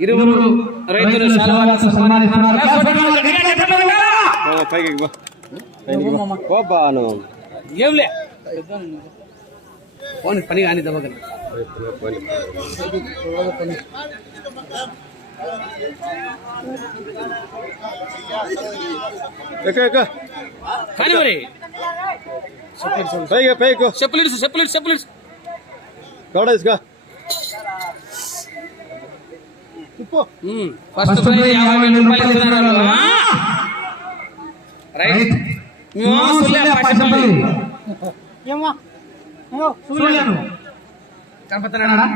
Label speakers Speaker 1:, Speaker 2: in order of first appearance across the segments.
Speaker 1: ఇరువురు రైతులు సన్మానిస్తున్నారు. ఏంలే పోనీ పని కానీ
Speaker 2: ఎక్క
Speaker 1: కానీ మరి?
Speaker 2: పైకి పైకి
Speaker 1: చెప్పులు చెప్పులు చెప్పులు
Speaker 2: గౌడ ఇసుక
Speaker 1: ఉమ్, ఫస్ట్ ప్రైజ్ యాభై వేల రూపాయలు ఇస్తున్నారు? రైట్. కనపడుతున్నాడా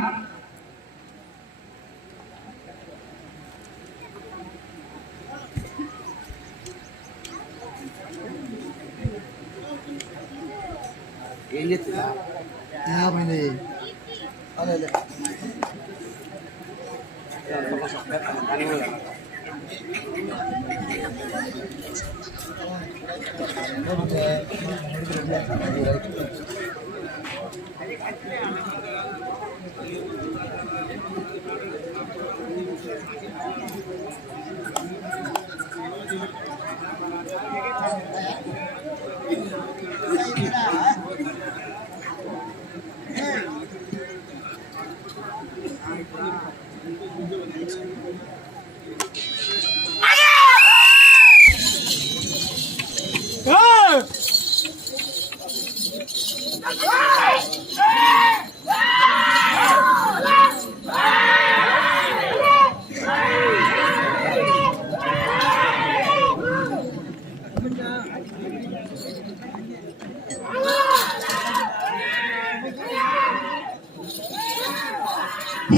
Speaker 1: ఏం చేస్తుందా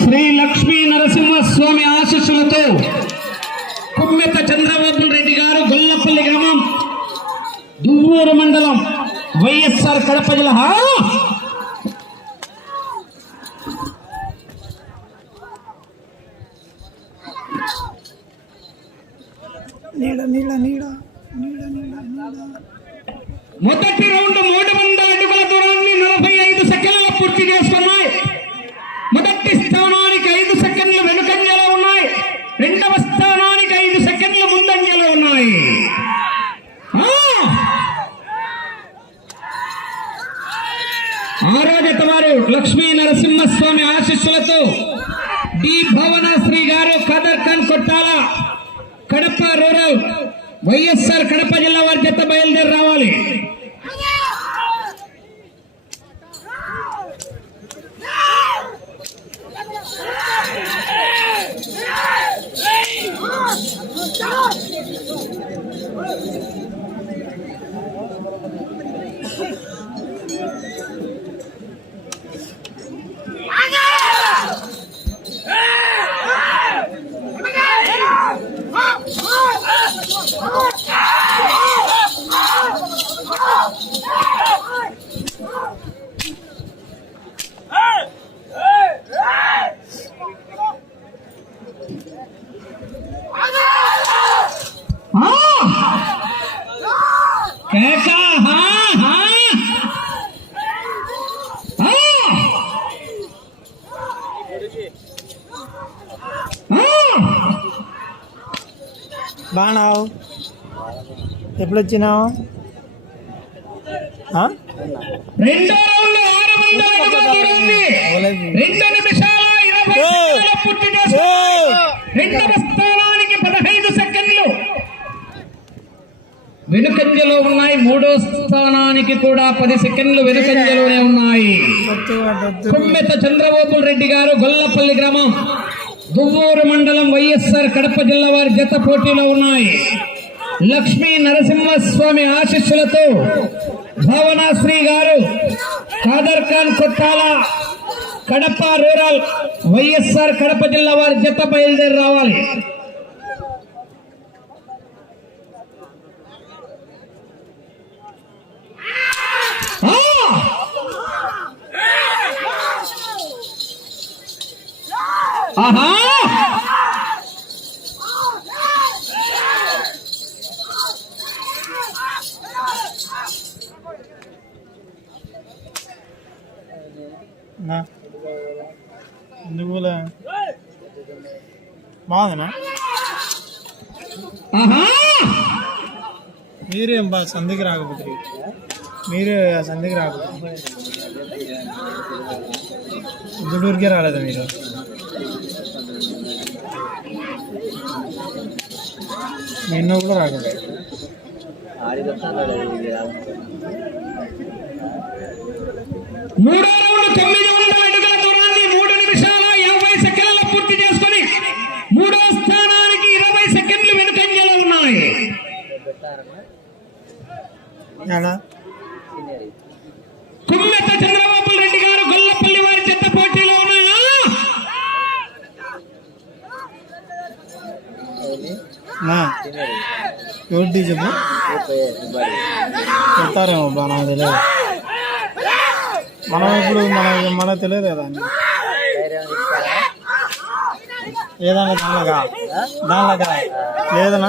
Speaker 1: శ్రీ లక్ష్మీ నరసింహస్వామి ఆశీస్సులతో కుమ్మెత చంద్రబాబు రెడ్డి గారు గొల్లపల్లి గ్రామం దువ్వూరు మండలం వైఎస్ఆర్ కడప జిల్లా హా? మొదటి రౌండ్ మూడు వందల అడుగుల దూరాన్ని నలభై ఐదు సెకండ్లు పూర్తి చేసుకున్నాయి మొదటి స్థానానికి ఐదు సెకండ్లు వెనుకంజలో ఉన్నాయి రెండవ స్థానానికి ఐదు సెకండ్లు ముందంజలో ఉన్నాయి ఆ! ఆరో జత వారు లక్ష్మీ నరసింహస్వామి ఆశీస్సులతో డి భువనశ్రీ గారు ఖదర్ ఖాన్ కొట్టాల కడప రూరల్ వైఎస్ఆర్ కడప జిల్లా వారి చేత బయలుదేరి రావాలి ఆ! Oh, పదహైదు సెకండ్లు. వెనుకంజలో ఉన్నాయి. మూడో స్థానానికి కూడా పది సెకండ్లు వెనుకంజలోనే ఉన్నాయి. కుమ్మెత చంద్రబాబు రెడ్డి గారు గొల్లపల్లి గ్రామం. దువ్వూరు మండలం వైఎస్ఆర్ కడప జిల్లా వారి జత పోటీలో ఉన్నాయి. లక్ష్మీ నరసింహస్వామి ఆశీస్సులతో భావనాశ్రీ గారు ఖాదర్ ఖాన్ కొట్టాల కడప రూరల్ వైఎస్ఆర్ కడప జిల్లా వారి జత బయలుదేరి రావాలి. ఆహా!
Speaker 3: నా ఎందుకులే బాగుందినా
Speaker 1: ఆహా
Speaker 3: మీరేం బా సంధికి రాకపోతే మీరు ఆ సంధికి రాకపోతే గుడూరుకే రాలేదా మీరు నిన్న కూడా రాకూడదు
Speaker 1: మూడో రౌండ్ తొమ్మిది వందల అడుగుల దూరాన్ని మూడు నిమిషాల యాభై సెకండ్ల పూర్తి చేసుకొని మూడో స్థానానికి ఇరవై సెకండ్లు వెనుకంజలో ఉన్నాయి కుమ్మెత్త చంద్రబాబు రెడ్డి గారు గొల్లపల్లి వారి చెత్త పోటీలో ఉన్నాయా?
Speaker 3: ఎవరి చెప్తారేమో బా నాకు తెలియదు. మనం ఇప్పుడు మన మనకు తెలియదు కదా. ఏదన్నా దానిలాగా దానిలాగా లేదనా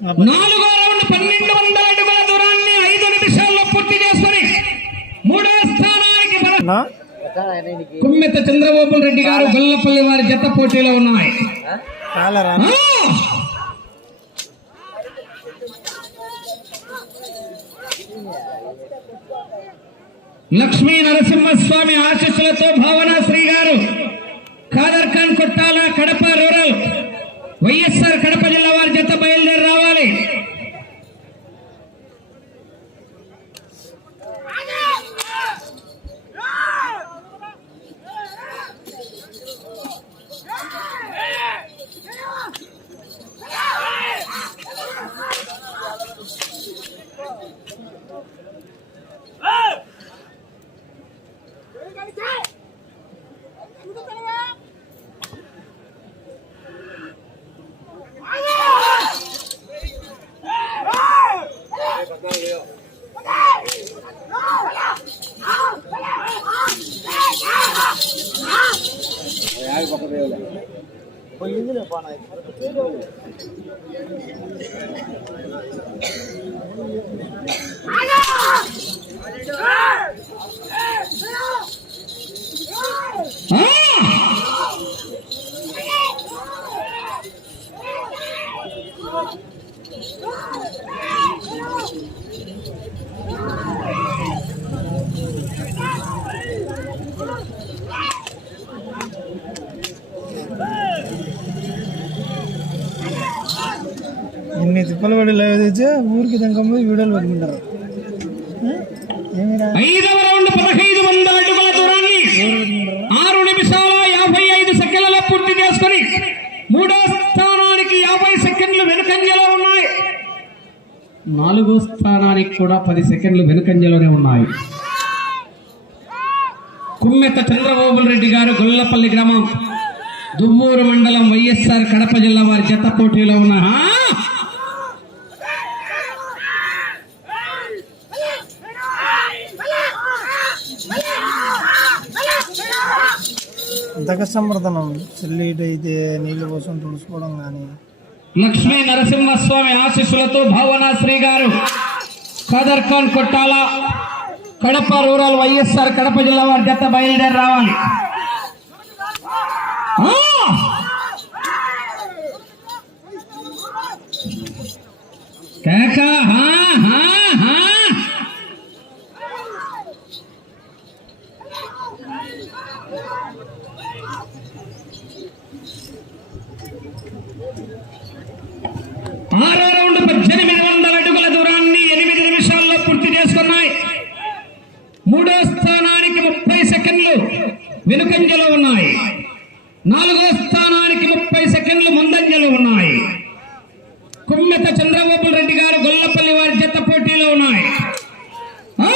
Speaker 1: నాలుగో రౌండ్ పన్నెండు వందల అడుగుల దూరాన్ని ఐదు నిమిషాల్లో పూర్తి చేసుకొని మూడో స్థానానికి? కుమ్మెత్త చంద్రబాబు రెడ్డి గారు గొల్లపల్లి వారి జత పోటీలో ఉన్నాయి! లక్ష్మీ నరసింహస్వామి ఆశీస్సులతో భావనాశ్రీ గారు. ఖాదర్ ఖాన్ కొట్టాల కడప రూరల్. వైఎస్ఆర్ కడప జిల్లా
Speaker 3: Hey! కొలబడి లైవ్ ఊరికి దంకంలో వీడియోలు పెట్టుకుంటారు.
Speaker 1: ఐదవ రౌండ్ పదహైదు వందల అడుగుల దూరాన్ని ఆరు నిమిషాల యాభై ఐదు సెకండ్లలో పూర్తి చేసుకుని మూడో స్థానానికి యాభై సెకండ్లు వెనుకంజలో ఉన్నాయి. నాలుగో స్థానానికి కూడా పది సెకండ్లు వెనుకంజలోనే ఉన్నాయి. కుమ్మెత్త చంద్రబాబు రెడ్డి గారు గొల్లపల్లి గ్రామం దువ్వూరు మండలం వైఎస్ఆర్ కడప జిల్లా వారి జత పోటీలో ఉన్న ఆ!
Speaker 3: ఎంత కష్టం నీళ్ళు కోసం తుడుచుకోవడం కానీ
Speaker 1: లక్ష్మీ నరసింహస్వామి ఆశీస్సులతో భావనాశ్రీ గారు ఖాదర్ ఖాన్ కొట్టాల కడప రూరల్ వైఎస్ఆర్ కడప జిల్లా వారి జత బయలుదేరి రావాలి. కేకా హా, హా, హా. ఆరో రౌండ్ పద్దెనిమిది వందల అడుగుల దూరాన్ని ఎనిమిది నిమిషాల్లో పూర్తి చేసుకున్నాయి మూడో స్థానానికి ముప్పై సెకండ్లు వెనుకంజలో ఉన్నాయి. నాలుగో స్థానానికి ముప్పై సెకండ్లు ముందంజలో ఉన్నాయి కుమ్మెత చంద్రబాబు రెడ్డి గారు గొల్లపల్లి వారి జత పోటీలో ఉన్నాయి ఆ!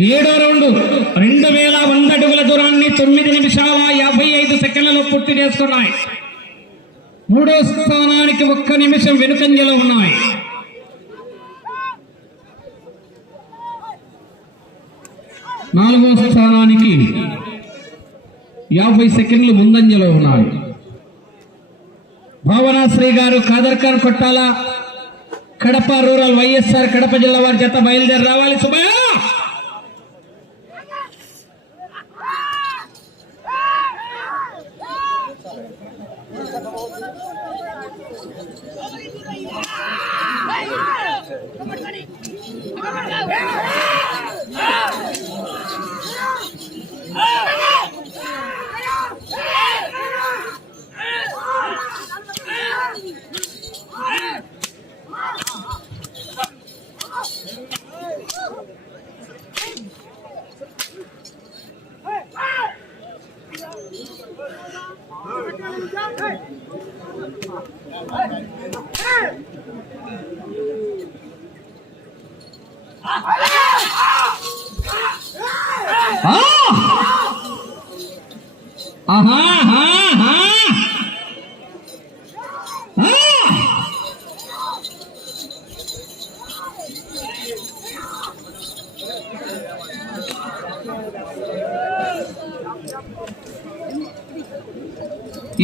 Speaker 1: ఏడో రౌండ్. రెండు వేల వంద అడుగుల దూరాన్ని తొమ్మిది నిమిషాల యాభై ఐదు సెకండ్లలో పూర్తి చేసుకున్నాయి. మూడో స్థానానికి ఒక్క నిమిషం వెనుకంజలో ఉన్నాయి. నాలుగో స్థానానికి యాభై సెకండ్లు ముందంజలో ఉన్నాయి. భావనాశ్రీ గారు ఖాదర్ఖాన్ కొట్టాల కడప రూరల్ వైఎస్ఆర్ కడప జిల్లా వారి చేత బయలుదేరి రావాలి. సుభయా Hey! ఆహా, ఆహా, ఆహా. ఆ!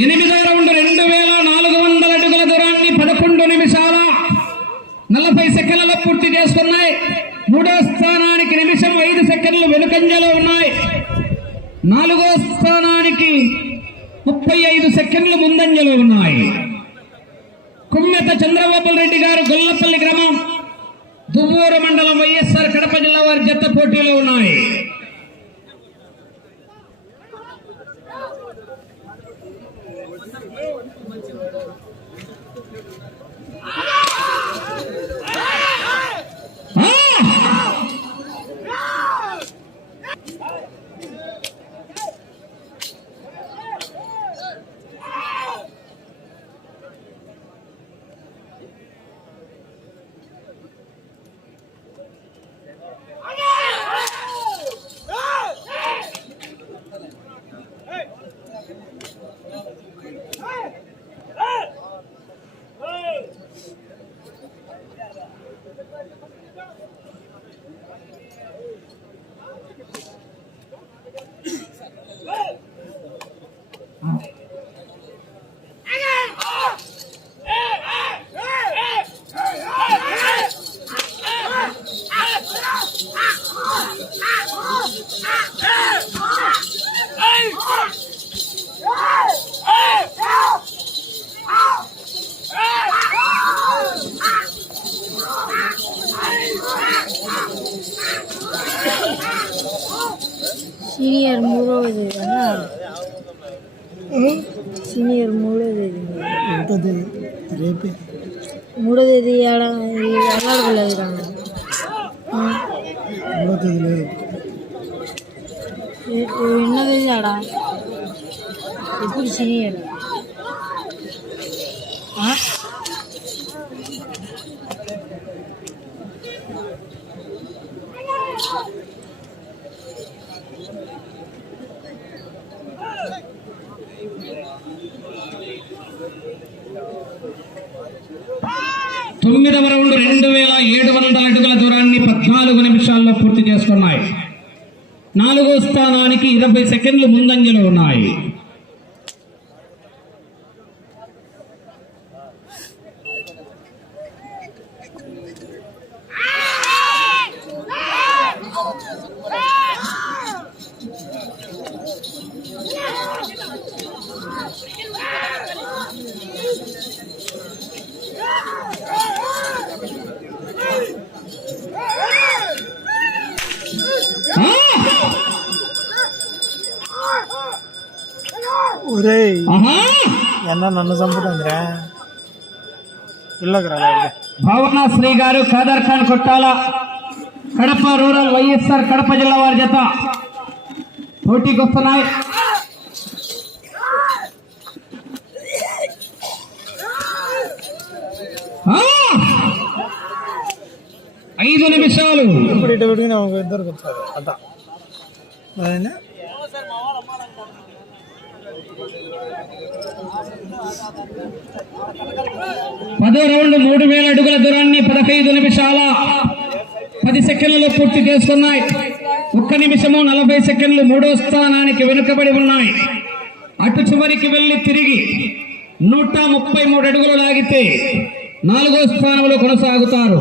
Speaker 1: ఎనిమిదో రౌండ్ రెండు వేల నాలుగు వందల అడుగుల దూరాన్ని పదకొండు నిమిషాల నలభై సెకండ్లలో పూర్తి చేసుకున్నాయి మూడో స్థానానికి నిమిషం ఐదు సెకండ్లు వెనుకంజలో ఉన్నాయి. నాలుగో స్థానానికి ముప్పై ఐదు సెకండ్లు ముందంజలో ఉన్నాయి. కుమ్మెత చంద్రబాబు రెడ్డి గారు గొల్లపల్లి గ్రామం దువ్వూరు మండలం వైఎస్ఆర్ కడప జిల్లా వారి జత పోటీలో ఉన్నాయి.
Speaker 4: సీనియర్ మూడవ తేదీ అన్న సీనియర్ మూడవ తేదీ
Speaker 3: ఒకటో తేదీ రేపే
Speaker 4: మూడో తేదీ ఆడ అల్లాడలేదు రా
Speaker 3: మూడో తేదీ లేదు
Speaker 4: ఎన్నో తేదీ ఆడ ఇప్పుడు సీనియర్
Speaker 1: తొమ్మిదవ రౌండ్ రెండు వేల ఏడు వందల అడుగుల దూరాన్ని పద్నాలుగు నిమిషాల్లో పూర్తి చేసుకున్నాయి. నాలుగో స్థానానికి ఇరవై సెకండ్లు ముందంజలో ఉన్నాయి. ఆహా!
Speaker 3: ఎన్న నన్ను చంపుతుందిరా? ఇళ్ళకి.
Speaker 1: భావన శ్రీ గారు ఖాదర్ ఖాన్ కొట్టాల. కడప రూరల్ వైఎస్ఆర్ కడప జిల్లా వారి జత. పోటీకి వస్తున్నాయి! ఐదు నిమిషాలు.
Speaker 3: ఇప్పుడు ఇటు పెట్టుకుని ఒక ఇద్దరికి వచ్చారు
Speaker 1: పదో రౌండ్ మూడు వేల అడుగుల దూరాన్ని పదహైదు నిమిషాల పది సెకండ్లలో పూర్తి చేస్తున్నాయి. ఒక్క నిమిషము నలభై సెకండ్లు మూడో స్థానానికి వెనుకబడి ఉన్నాయి. అటు చివరికి వెళ్ళి తిరిగి నూట ముప్పై మూడు అడుగులు లాగితే నాలుగో స్థానంలో కొనసాగుతారు.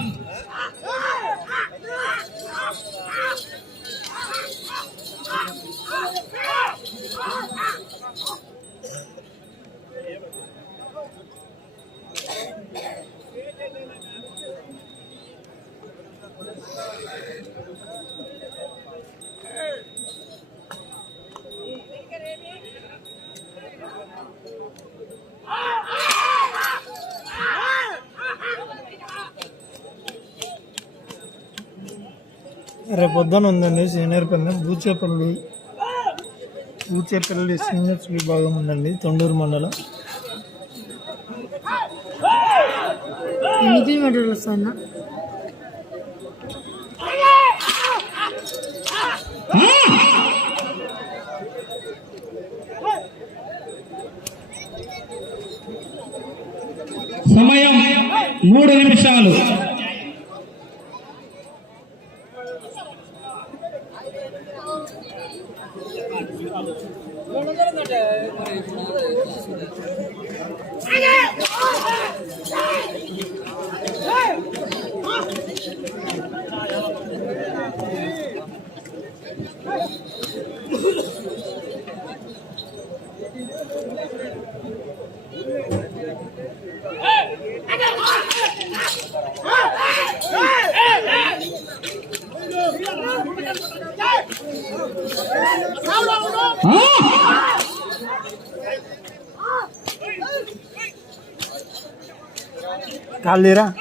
Speaker 3: పొద్దున ఉందండి సీనియర్ పందెం బూచేపల్లి బూచేపల్లి సీనియర్స్ విభాగం ఉందండి తొండూరు మండలం.
Speaker 4: ఎన్ని కిలోమీటర్లు వస్తాయన్నా!
Speaker 1: సమయం మూడు నిమిషాలు. Hum! Galera.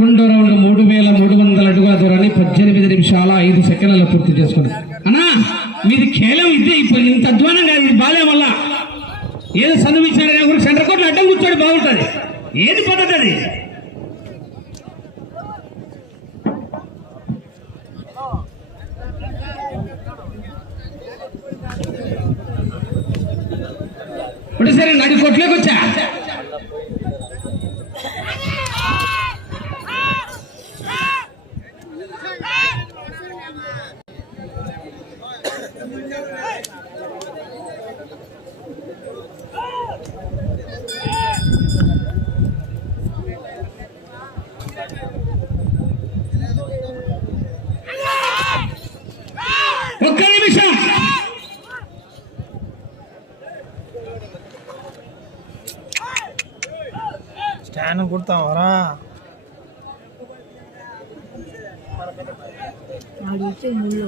Speaker 1: పదకొండు రౌండ్ మూడు వేల మూడు వందల అడుగుల దూరాన్ని పద్దెనిమిది నిమిషాల ఐదు సెకండ్లలో పూర్తి చేసుకుంది అన్నా మీది కేలం ఇదే ఇప్పుడు ఇంత అధ్వానం కాదు ఇది బాలే వల్ల. ఏదో చదువు ఇచ్చారు సెంటర్ కోట్లు అడ్డం కూర్చోడు బాగుంటుంది. ఏది పద్ధతి అది?
Speaker 3: స్టాండ్ కుడతావరా
Speaker 4: ఆడితే ముళ్ళు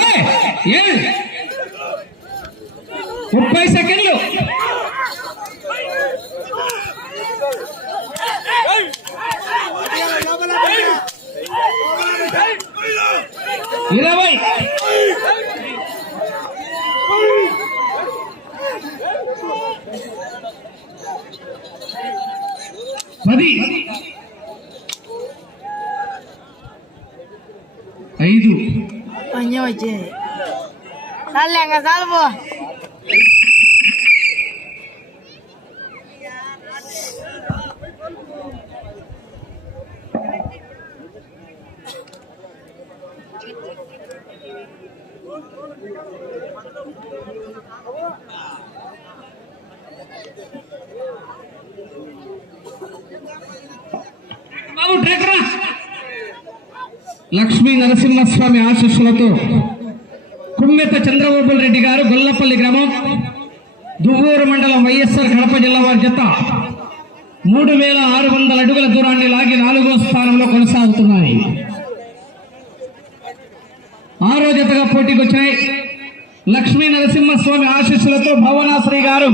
Speaker 1: ఏయ్, ఏయ్. ముప్పై సెకండ్లు
Speaker 4: చాలే ఇంకా చాలు పో
Speaker 1: బాబు ట్రాక్టరా లక్ష్మీ నరసింహస్వామి ఆశీస్సులతో కుమ్మెత చంద్రబాబు రెడ్డి గారు గొల్లపల్లి గ్రామం దువ్వూరు మండలం వైఎస్ఆర్ కడప జిల్లా వారి జత మూడు వేల ఆరు వందల అడుగుల దూరాన్ని లాగి నాలుగో స్థానంలో కొనసాగుతున్నాయి. ఆరో జతగా పోటీకి వచ్చినాయి. లక్ష్మీ నరసింహస్వామి ఆశీస్సులతో భవనాశ్రీ గారు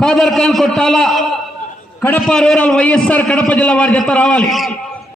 Speaker 1: ఖాదర్ ఖాన్ కొట్టాల కడప రూరల్ వైఎస్ఆర్ కడప జిల్లా వారి జత రావాలి.